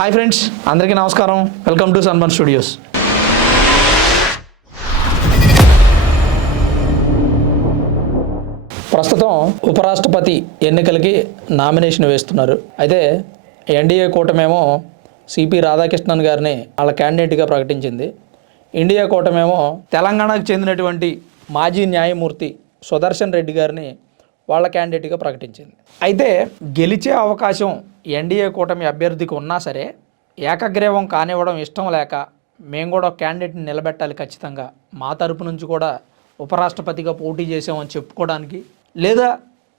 Hi friends అందరికీ నమస్కారం. Welcome to Sanman studios. ప్రస్తుతం ఉపరాష్ట్రపతి ఎన్నికలకి నామినేషన్ వేస్తున్నారు. అయితే ఎన్డీఏ కూటమేమో సిపి రాధాకృష్ణన్ గారిని వాళ్ళ క్యాండిడేట్గా ప్రకటించింది. ఇండియా కూటమేమో తెలంగాణకు చెందినటువంటి మాజీ న్యాయమూర్తి సుదర్శన్ రెడ్డి గారిని వాళ్ళ క్యాండిడేట్గా ప్రకటించింది. అయితే గెలిచే అవకాశం ఎన్డీఏ కూటమి అభ్యర్థికి ఉన్నా సరే ఏకగ్రీవం కానివ్వడం ఇష్టం లేక మేము కూడా క్యాండిడేట్ని నిలబెట్టాలి ఖచ్చితంగా. మా తరపు నుంచి కూడా ఉపరాష్ట్రపతిగా పోటీ చేసామని చెప్పుకోవడానికి లేదా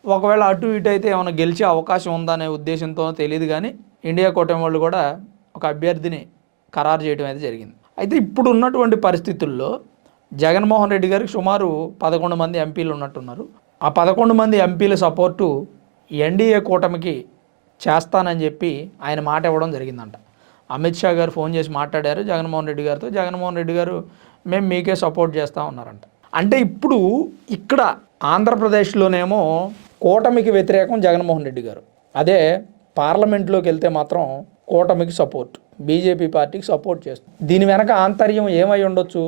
ఒకవేళ అటు ఇటు అయితే ఏమైనా గెలిచే అవకాశం ఉందనే ఉద్దేశంతో తెలియదు కానీ ఇండియా కూటమి వాళ్ళు కూడా ఒక అభ్యర్థిని ఖరారు చేయడం అయితే జరిగింది. అయితే ఇప్పుడు ఉన్నటువంటి పరిస్థితుల్లో జగన్మోహన్ రెడ్డి గారికి సుమారు పదకొండు మంది ఎంపీలు ఉన్నట్టున్నారు. ఆ పదకొండు మంది ఎంపీల సపోర్టు ఎన్డీఏ కూటమికి చేస్తానని చెప్పి ఆయన మాట ఇవ్వడం జరిగిందంట. అమిత్ షా గారు ఫోన్ చేసి మాట్లాడారు జగన్మోహన్ రెడ్డి గారితో జగన్మోహన్ రెడ్డి గారు మేము మీకే సపోర్ట్ చేస్తా ఉన్నారంట అంటే ఇప్పుడు ఇక్కడ ఆంధ్రప్రదేశ్లోనేమో కూటమికి వ్యతిరేకం జగన్మోహన్ రెడ్డి గారు. అదే పార్లమెంట్లోకి వెళ్తే మాత్రం కూటమికి సపోర్ట్ బీజేపీ పార్టీకి సపోర్ట్ చేస్తుంది. దీని వెనక ఆంతర్యం ఏమై ఉండొచ్చు?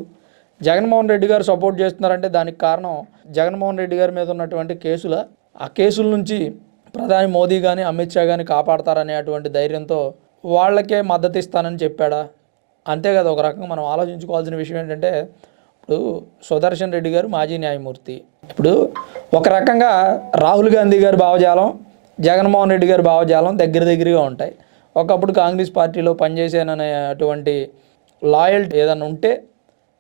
జగన్మోహన్ రెడ్డి గారు సపోర్ట్ చేస్తున్నారంటే దానికి కారణం జగన్మోహన్ రెడ్డి గారి మీద ఉన్నటువంటి కేసుల ఆ కేసుల నుంచి ప్రధాని మోదీ కానీ అమిత్ షా కానీ కాపాడతారనే అటువంటి ధైర్యంతో వాళ్ళకే మద్దతు ఇస్తానని చెప్పాడా? అంతే కదా ఒక రకంగా మనం ఆలోచించుకోవాల్సిన విషయం ఏంటంటే ఇప్పుడు సుదర్శన్ రెడ్డి గారు మాజీ న్యాయమూర్తి. ఇప్పుడు ఒక రకంగా రాహుల్ గాంధీ గారి భావజాలం జగన్మోహన్ రెడ్డి గారి భావజాలం దగ్గర దగ్గరగా ఉంటాయి. ఒకప్పుడు కాంగ్రెస్ పార్టీలో పనిచేసాననే అటువంటి లాయల్టీ ఏదైనా ఉంటే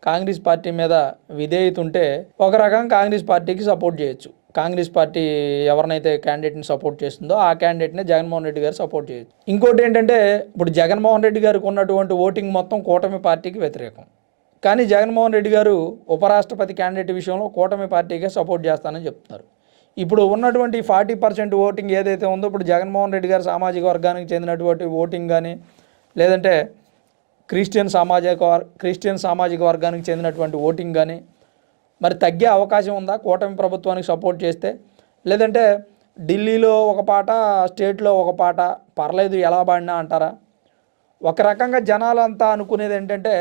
కాంగ్రెస్ పార్టీ మీద విధేయత ఉంటే ఒక రకం కాంగ్రెస్ పార్టీకి సపోర్ట్ చేయొచ్చు. కాంగ్రెస్ పార్టీ ఎవరినైతే క్యాండిడేట్ని సపోర్ట్ చేస్తుందో ఆ క్యాండిడేట్ని జగన్మోహన్ రెడ్డి గారు సపోర్ట్ చేయొచ్చు. ఇంకోటి ఏంటంటే ఇప్పుడు జగన్మోహన్ రెడ్డి గారికి ఉన్నటువంటి ఓటింగ్ మొత్తం కూటమి పార్టీకి వ్యతిరేకం. కానీ జగన్మోహన్ రెడ్డి గారు ఉపరాష్ట్రపతి క్యాండిడేట్ విషయంలో కూటమి పార్టీకే సపోర్ట్ చేస్తానని చెప్తున్నారు. ఇప్పుడు ఉన్నటువంటి ఫార్టీ పర్సెంట్ ఓటింగ్ ఏదైతే ఉందో ఇప్పుడు జగన్మోహన్ రెడ్డి గారు సామాజిక వర్గానికి చెందినటువంటి ఓటింగ్ కానీ లేదంటే క్రిస్టియన్ సామాజిక వర్ క్రిస్టియన్ సామాజిక వర్గానికి చెందినటువంటి ఓటింగ్ కానీ మరి తగ్గే అవకాశం ఉందా? కూటమి ప్రభుత్వానికి సపోర్ట్ చేస్తే? లేదంటే ఢిల్లీలో ఒక పాట స్టేట్లో ఒక పాట పర్లేదు ఎలా పాడినా అంటారా? ఒక రకంగా జనాలంతా అనుకునేది ఏంటంటే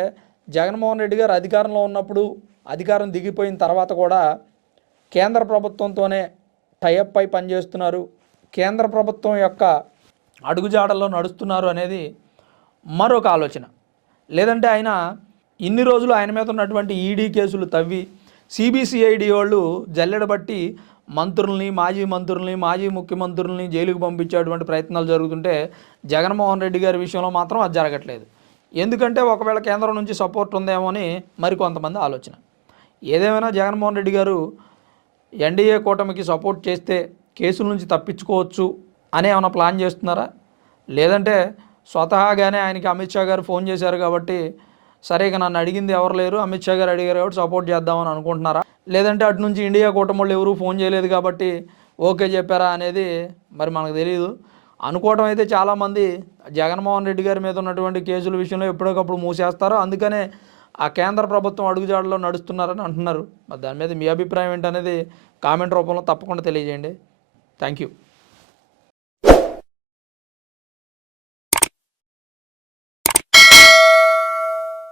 జగన్మోహన్ రెడ్డి గారు అధికారంలో ఉన్నప్పుడు అధికారం దిగిపోయిన తర్వాత కూడా కేంద్ర ప్రభుత్వంతోనే టైఅప్ అయి పనిచేస్తున్నారు. కేంద్ర ప్రభుత్వం యొక్క అడుగుజాడల్లో నడుస్తున్నారు అనేది మరొక ఆలోచన. లేదంటే ఆయన ఇన్ని రోజులు ఆయన మీద ఉన్నటువంటి ఈడీ కేసులు తవ్వి సిబిసిఐడి వాళ్ళు జల్లెడబట్టి మంత్రుల్ని మాజీ మంత్రుల్ని మాజీ ముఖ్యమంత్రుల్ని జైలుకు పంపించేటువంటి ప్రయత్నాలు జరుగుతుంటే జగన్మోహన్ రెడ్డి గారి విషయంలో మాత్రం అది జరగట్లేదు. ఎందుకంటే ఒకవేళ కేంద్రం నుంచి సపోర్ట్ ఉందేమో అని మరికొంతమంది ఆలోచన. ఏదేమైనా జగన్మోహన్ రెడ్డి గారు ఎన్డీఏ కూటమికి సపోర్ట్ చేస్తే కేసుల నుంచి తప్పించుకోవచ్చు అని ఏమైనా ప్లాన్ చేస్తున్నారా? లేదంటే స్వతహాగానే ఆయనకి అమిత్ షా గారు ఫోన్ చేశారు కాబట్టి సరే ఇక నన్ను అడిగింది ఎవరు లేరు అమిత్ షా గారు అడిగారు కాబట్టి సపోర్ట్ చేద్దామని అనుకుంటున్నారా? లేదంటే అటు నుంచి ఇండియా కూటమిళ్ళు ఎవరూ ఎవరు ఫోన్ చేయలేదు కాబట్టి ఓకే చెప్పారా అనేది మరి మనకు తెలియదు అనుకోవటం అయితే చాలామంది జగన్మోహన్ రెడ్డి గారి మీద ఉన్నటువంటి కేసుల విషయంలో ఎప్పటికప్పుడు మూసేస్తారు. అందుకనే ఆ కేంద్ర ప్రభుత్వం అడుగుజాడలో నడుస్తున్నారని అంటున్నారు. మరి దాని మీద మీ అభిప్రాయం ఏంటనేది కామెంట్ రూపంలో తప్పకుండా తెలియజేయండి. Thank you.